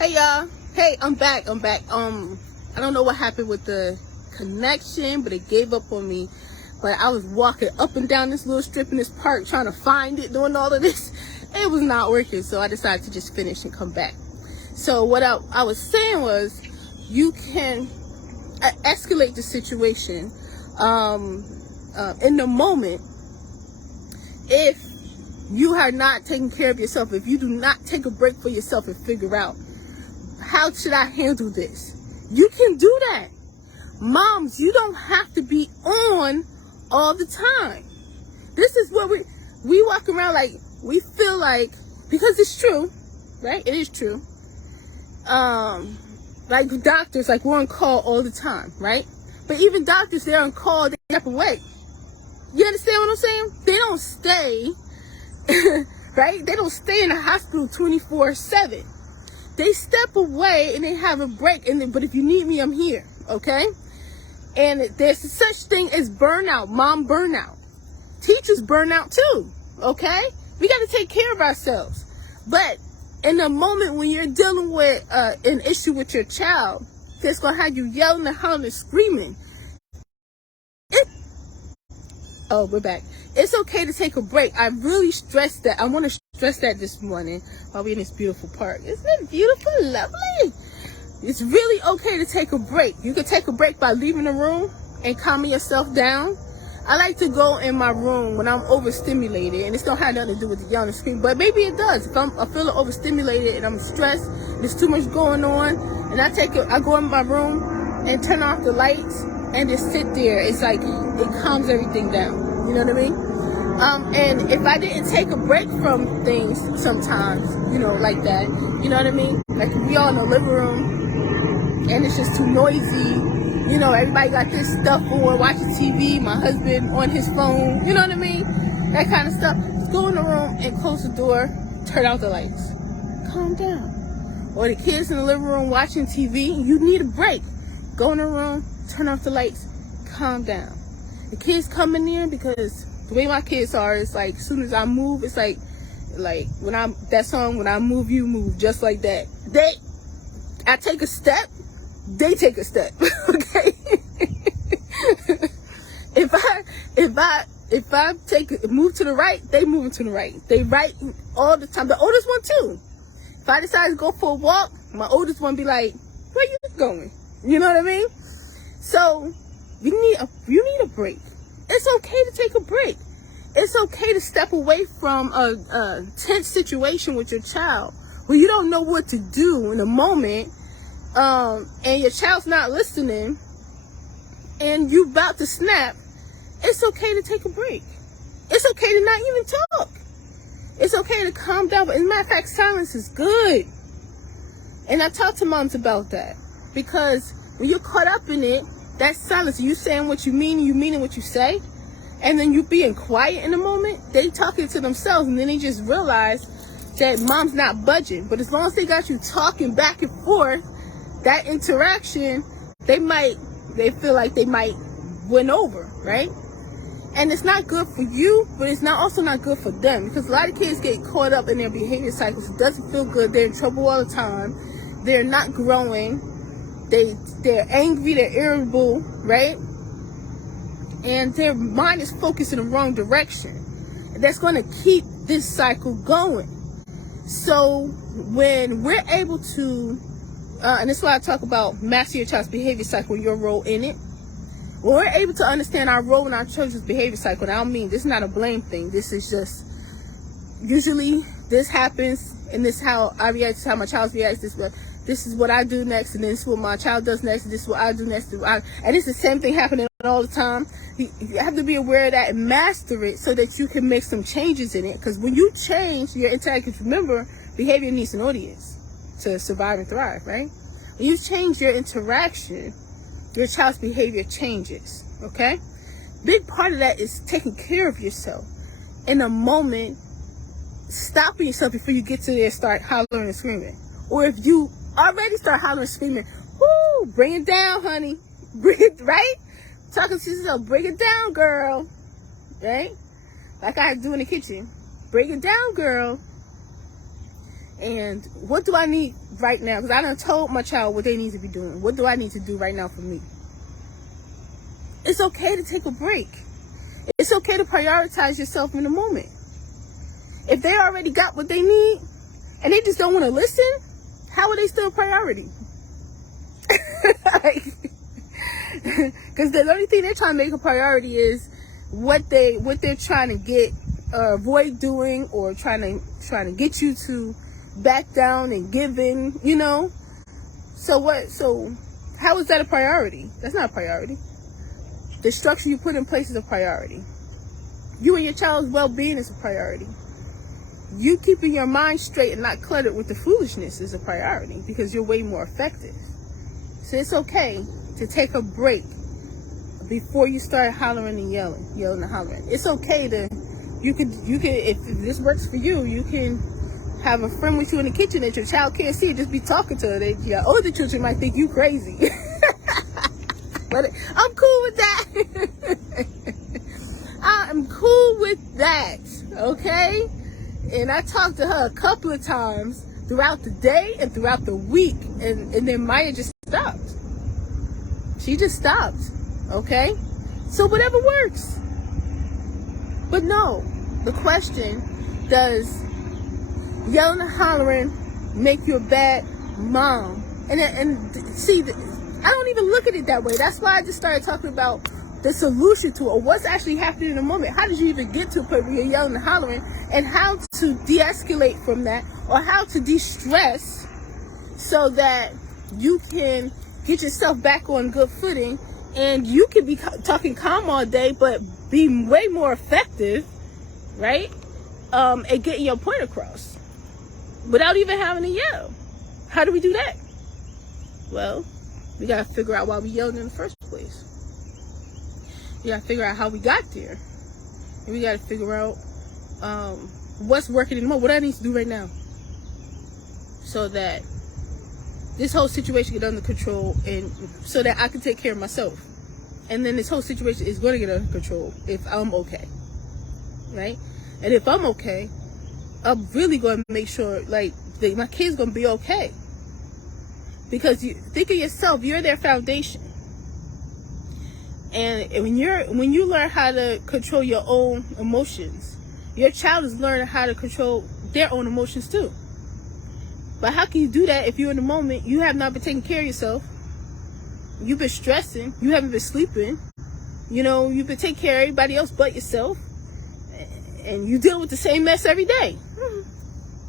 Hey y'all. Hey, I'm back. I don't know what happened with the connection, but it gave up on me. But I was walking up and down this little strip in this park trying to find it, doing all of this. It was not working, so I decided to just finish and come back. So what I was saying was, you can escalate the situation in the moment if you are not taking care of yourself, if you do not take a break for yourself and figure out, how should I handle this? You can do that. Moms, you don't have to be on all the time. This is what we walk around like, we feel like, because it's true, right? It is true. Like doctors, like we're on call all the time, right? But even doctors, they're on call, they step away. You understand what I'm saying? They don't stay, right? They don't stay in the hospital 24/7. They step away and they have a break. But if you need me, I'm here, okay? And there's such thing as burnout, mom burnout. Teachers burn out too, okay? We got to take care of ourselves. But in the moment when you're dealing with an issue with your child, that's going to have you yelling and hollering and screaming. Oh, we're back. It's okay to take a break. I really stressed that. I want to stress that this morning while we're in this beautiful park. Isn't it beautiful? Lovely. It's really okay to take a break. You can take a break by leaving the room and calming yourself down. I like to go in my room when I'm overstimulated, and this don't have nothing to do with the yelling and screaming, but maybe it does. If I'm feeling overstimulated and I'm stressed, there's too much going on, and I go in my room and turn off the lights and just sit there. It's like it calms everything down. You know what I mean? And if I didn't take a break from things sometimes, like that, you know what I mean? Like we all in the living room and it's just too noisy. Everybody got this stuff on, watching TV, my husband on his phone, you know what I mean? That kind of stuff. Just go in the room and close the door, turn out the lights. Calm down. Or the kids in the living room watching TV, you need a break. Go in the room, turn off the lights, calm down. The kids coming in, because the way my kids are, it's like, as soon as I move, it's like that song, when I move, you move, just like that. I take a step, they take a step, okay? If I move to the right, they moving to the right. They right all the time. The oldest one too. If I decide to go for a walk, my oldest one be like, where you going? You know what I mean? So you need a break. It's okay to take a break. It's okay to step away from a tense situation with your child where you don't know what to do in a moment, and your child's not listening, and you about to snap. It's okay to take a break. It's okay to not even talk. It's okay to calm down. But as a matter of fact, silence is good. And I talk to moms about that, because when you're caught up in it, that silence, you saying what you mean, you meaning what you say, and then you being quiet in the moment, they talking to themselves, and then they just realize that mom's not budging. But as long as they got you talking back and forth, that interaction, they feel like they might win over, right? And it's not good for you, but it's also not good for them, because a lot of kids get caught up in their behavior cycles. It doesn't feel good. They're in trouble all the time. They're not growing. They're angry, they're irritable, right? And their mind is focused in the wrong direction. And that's going to keep this cycle going. So when we're able to, and this is why I talk about master your child's behavior cycle and your role in it. When we're able to understand our role in our children's behavior cycle, and I don't mean, this is not a blame thing. This is just, usually this happens, and this is how I react, this is how my child reacts, this is what I do next, and this is what my child does next, and this is what I do next. And it's the same thing happening all the time. You have to be aware of that and master it so that you can make some changes in it. Because when you change your interactions, remember, behavior needs an audience to survive and thrive, right? When you change your interaction, your child's behavior changes, okay? Big part of that is taking care of yourself. In a moment, stopping yourself before you get to there, start hollering and screaming. Or if you already start hollering and screaming, whoo, bring it down, honey. Bring it, right? Talking to yourself, bring it down, girl. Right? Like I do in the kitchen. Bring it down, girl. And what do I need right now? Because I done told my child what they need to be doing. What do I need to do right now for me? It's okay to take a break. It's okay to prioritize yourself in the moment. If they already got what they need and they just don't want to listen, how are they still a priority? Because the only thing they're trying to make a priority is what they're trying to get avoid doing, or trying to get you to back down and give in, you know. So how is that a priority? That's not a priority. The structure you put in place is a priority. You and your child's well-being is a priority. You keeping your mind straight and not cluttered with the foolishness is a priority, because you're way more effective. So it's okay to take a break before you start hollering and yelling and hollering. It's okay to, you can, if this works for you, you can have a friend with you in the kitchen that your child can't see, just be talking to her. Your older children might think you crazy. But I'm cool with that. I'm cool with that, okay? And I talked to her a couple of times throughout the day and throughout the week, and then Maya just stopped. She just stopped, okay? So whatever works. But no, the question, does yelling and hollering make you a bad mom? And see, I don't even look at it that way. That's why I just started talking about the solution to it, or what's actually happening in the moment. How did you even get to a point where you're yelling and hollering, and how to de-escalate from that, or how to de-stress so that you can get yourself back on good footing, and you can be talking calm all day but be way more effective, right, at getting your point across without even having to yell. How do we do that? Well, we gotta figure out why we yelled in the first place. We gotta figure out how we got there. And we gotta figure out what's working in the moment. What I need to do right now, so that this whole situation get under control, and so that I can take care of myself. And then this whole situation is gonna get under control if I'm okay, right? And if I'm okay, I'm really gonna make sure, like, my kid's gonna be okay. Because you think of yourself, you're their foundation. And when you learn how to control your own emotions, your child is learning how to control their own emotions too. But how can you do that if you're in the moment, you have not been taking care of yourself, you've been stressing, you haven't been sleeping, you know, you've been taking care of everybody else but yourself, and you deal with the same mess every day.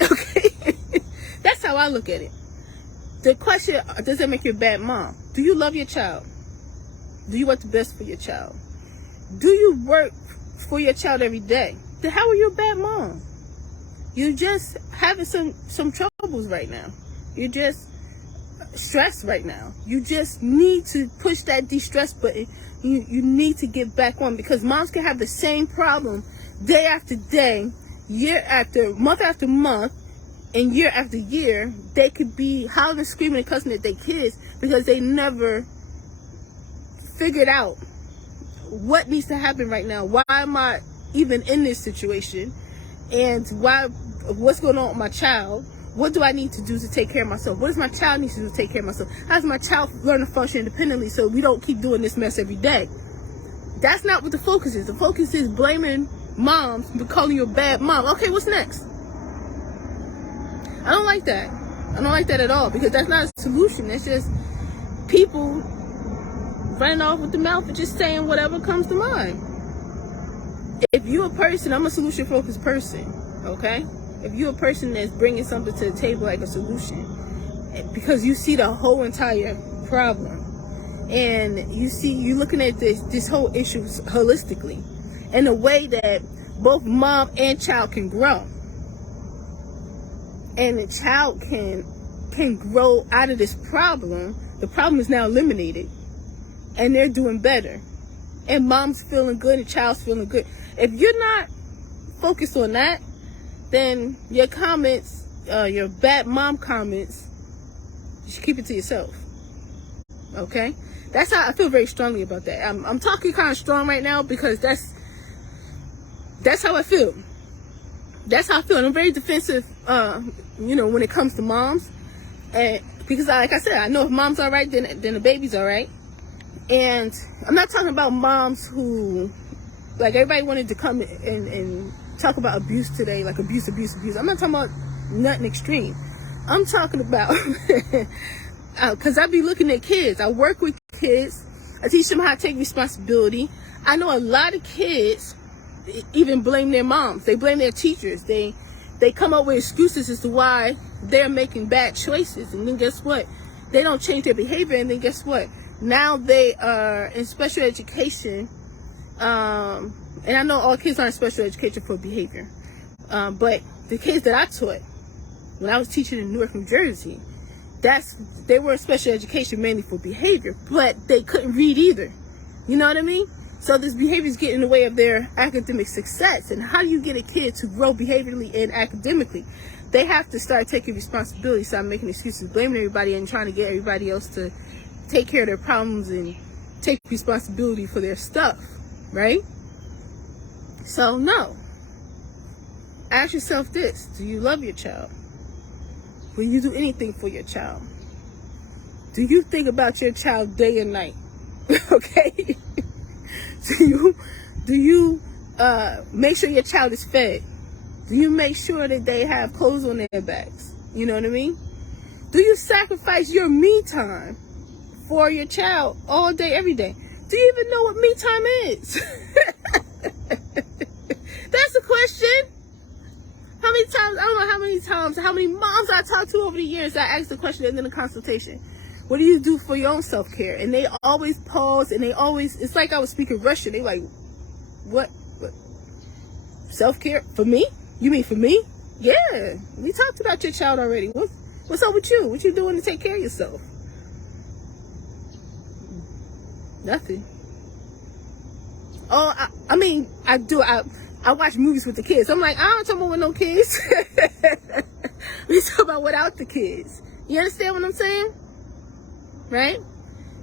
Okay? That's how I look at it. The question, does that make you a bad mom? Do you love your child? Do you want the best for your child? Do you work for your child every day? Then how are you a bad mom? You're just having some troubles right now. You're just stressed right now. You just need to push that de-stress button. You need to get back on, because moms can have the same problem day after day, year after month, and year after year. They could be howling, screaming, and cussing at their kids because they never figured out what needs to happen right now. Why am I even in this situation? And what's going on with my child? What do I need to do to take care of myself? What does my child need to do to take care of myself? How does my child learn to function independently so we don't keep doing this mess every day? That's not what the focus is. The focus is blaming moms for calling you a bad mom. Okay, what's next? I don't like that. I don't like that at all, because that's not a solution. That's just people running off with the mouth and just saying whatever comes to mind. If you're a person, I'm a solution-focused person, okay? If you're a person that's bringing something to the table like a solution, because you see the whole entire problem, and you're looking at this whole issue holistically, in a way that both mom and child can grow, and the child can grow out of this problem. The problem is now eliminated, and they're doing better, and mom's feeling good and child's feeling good. If you're not focused on that, then your comments, your bad mom comments, you should keep it to yourself. Okay? That's how I feel very strongly about that. I'm talking kind of strong right now because that's how I feel. That's how I feel. And I'm very defensive when it comes to moms. And because like I said, I know if mom's all right, then the baby's all right. And I'm not talking about moms who, like, everybody wanted to come and talk about abuse today, like abuse. I'm not talking about nothing extreme. I'm talking about, because I be looking at kids. I work with kids. I teach them how to take responsibility. I know a lot of kids even blame their moms. They blame their teachers. They come up with excuses as to why they're making bad choices. And then guess what? They don't change their behavior. And then guess what? Now they are in special education. And I know all kids aren't in special education for behavior. But the kids that I taught when I was teaching in Newark, New Jersey, they were in special education mainly for behavior, but they couldn't read either. You know what I mean? So this behavior is getting in the way of their academic success. And how do you get a kid to grow behaviorally and academically? They have to start taking responsibility, start making excuses, blaming everybody, and trying to get everybody else to take care of their problems and take responsibility for their stuff, right? So no. Ask yourself this: do you love your child? Will you do anything for your child? Do you think about your child day and night? Okay? Do you make sure your child is fed? Do you make sure that they have clothes on their backs? You know what I mean? Do you sacrifice your me time for your child all day, every day? Do you even know what me time is? That's the question. How many times, I don't know how many moms I talked to over the years, I asked the question and then a consultation. What do you do for your own self-care? And they always pause, and it's like I was speaking Russian. They like, what? Self-care? For me? You mean for me? Yeah. We talked about your child already. What's up with you? What you doing to take care of yourself? Nothing. Oh, I do. I watch movies with the kids. I'm like, I don't talk about with no kids. We talk about without the kids. You understand what I'm saying? Right?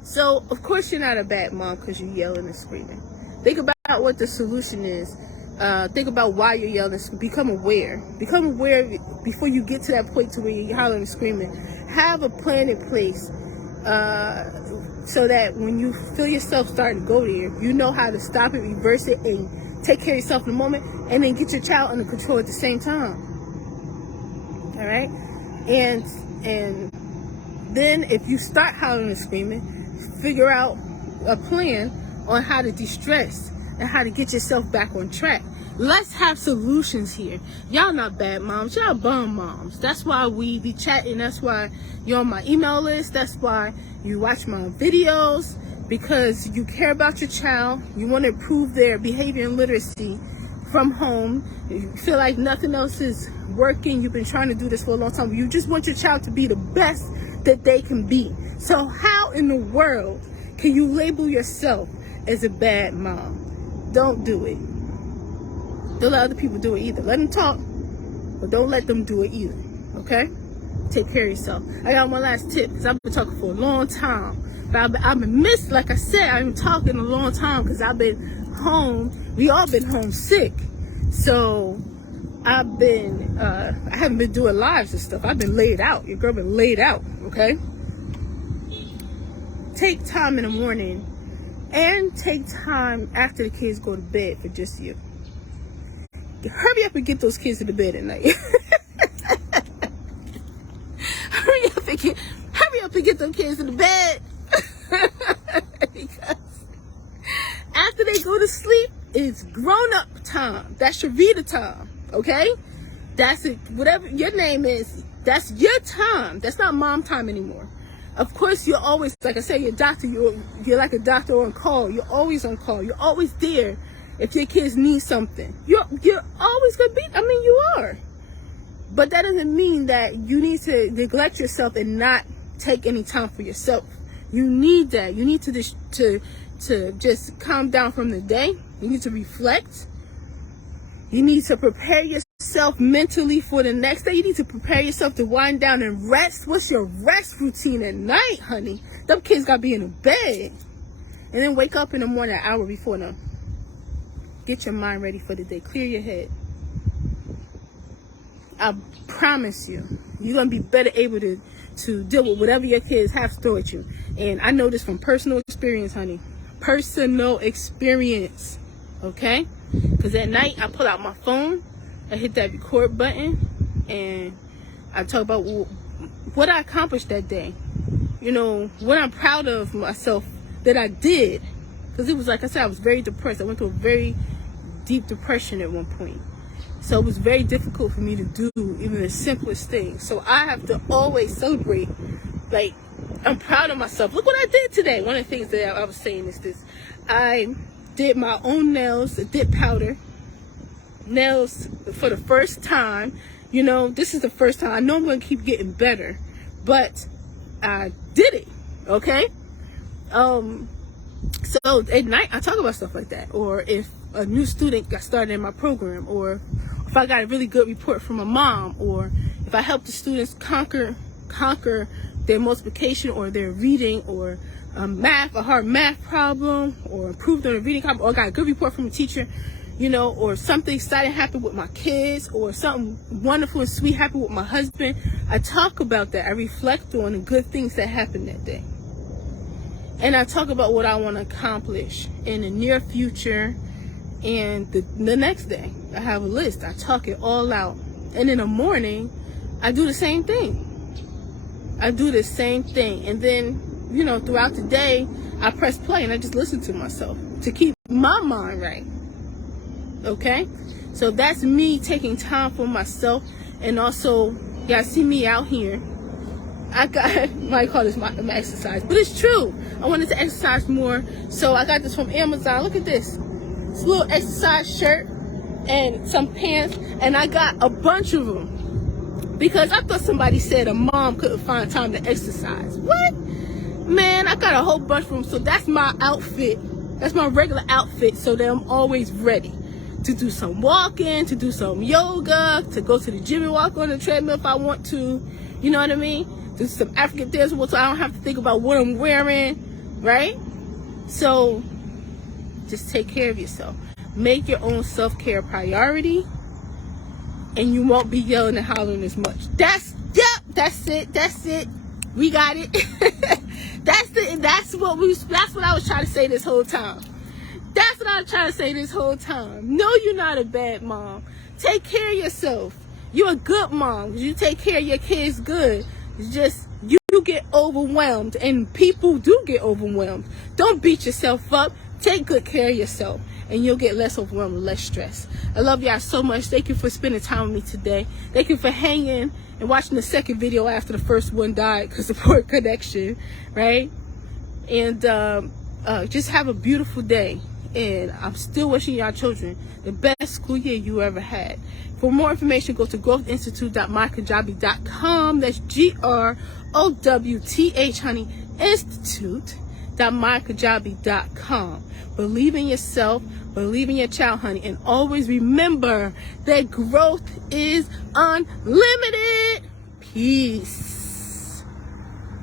So, of course you're not a bad mom because you're yelling and screaming. Think about what the solution is. Think about why you're yelling. Become aware. Become aware before you get to that point to where you're hollering and screaming. Have a plan in place so that when you feel yourself starting to go there, you know how to stop it, reverse it, and take care of yourself in a moment, and then get your child under control at the same time. All right? And then if you start hollering and screaming, figure out a plan on how to de-stress and how to get yourself back on track. Let's have solutions here. Y'all not bad moms. Y'all bomb moms. That's why we be chatting. That's why you're on my email list. That's why you watch my videos, because you care about your child. You want to improve their behavior and literacy from home. You feel like nothing else is working. You've been trying to do this for a long time. You just want your child to be the best that they can be. So how in the world can you label yourself as a bad mom? Don't do it. Don't let other people do it either. Let them talk, but don't let them do it either. Okay? Take care of yourself. I got one last tip, because I've been talking for a long time. But I've been missed, like I said, I've been talking a long time because I've been home. We all been homesick. So I haven't been doing lives and stuff. I've been laid out. Your girl been laid out, okay? Take time in the morning and take time after the kids go to bed for just you. Hurry up and get those kids to the bed at night. Hurry up and get them kids in the bed. Because after they go to sleep, it's grown-up time. That's Sharita time, okay? That's it. Whatever your name is, that's your time. That's not mom time anymore. Of course, you're always, like I said, you're a doctor. You're like a doctor on call. You're always on call. You're always there if your kids need something. You're always gonna be. I mean, you are. But that doesn't mean that you need to neglect yourself and not take any time for yourself. You need that. You need to just calm down from the day. You need to reflect. You need to prepare yourself mentally for the next day. You need to prepare yourself to wind down and rest. What's your rest routine at night, honey? Them kids got to be in the bed. And then wake up in the morning an hour before them. Get your mind ready for the day. Clear your head. I promise you, you're going to be better able to deal with whatever your kids have to throw at you. And I know this from personal experience, honey. Personal experience. Okay? Because at night, I pull out my phone, I hit that record button, and I talk about what I accomplished that day. You know, what I'm proud of myself that I did. Because it was, like I said, I was very depressed. I went through a very deep depression at one point. So it was very difficult for me to do even the simplest things. So I have to always celebrate. Like, I'm proud of myself. Look what I did today. One of the things that I was saying is this. I did my own nails, a dip powder. Nails for the first time. You know, this is the first time. I know I'm going to keep getting better. But I did it. Okay? So at night, I talk about stuff like that. Or if a new student got started in my program, or if I got a really good report from a mom, or if I helped the students conquer their multiplication or their reading, or a hard math problem, or improved on a reading problem, or got a good report from a teacher, you know, or something exciting happened with my kids, or something wonderful and sweet happened with my husband. I talk about that. I reflect on the good things that happened that day. And I talk about what I want to accomplish in the near future and the next day. I have a list. I talk it all out. And in the morning, I do the same thing. I do the same thing. And then, you know, throughout the day, I press play and I just listen to myself to keep my mind right. Okay? So that's me taking time for myself. And also, y'all see me out here. I might call this my exercise, but it's true. I wanted to exercise more, so I got this from Amazon. Look at this. It's a little exercise shirt and some pants, and I got a bunch of them because I thought somebody said a mom couldn't find time to exercise. What? Man, I got a whole bunch of them, so that's my outfit. That's my regular outfit, so that I'm always ready to do some walking, to do some yoga, to go to the gym and walk on the treadmill if I want to. You know what I mean? Do some African dance, so I don't have to think about what I'm wearing, right? So just take care of yourself. Make your own self-care a priority, and you won't be yelling and hollering as much. That's it. We got it. That's what I was trying to say this whole time. That's what I was trying to say this whole time. No, you're not a bad mom. Take care of yourself. You're a good mom because you take care of your kids good. It's just you get overwhelmed, and people do get overwhelmed. Don't beat yourself up. Take good care of yourself, and you'll get less overwhelmed and less stress. I love y'all so much. Thank you for spending time with me today. Thank you for hanging and watching the second video after the first one died because of poor connection, right? And just have a beautiful day. And I'm still wishing y'all children the best school year you ever had. For more information, go to growthinstitute.mykajabi.com. That's GROWTH, honey, institute.mykajabi.com. Believe in yourself, believe in your child, honey, and always remember that growth is unlimited. Peace.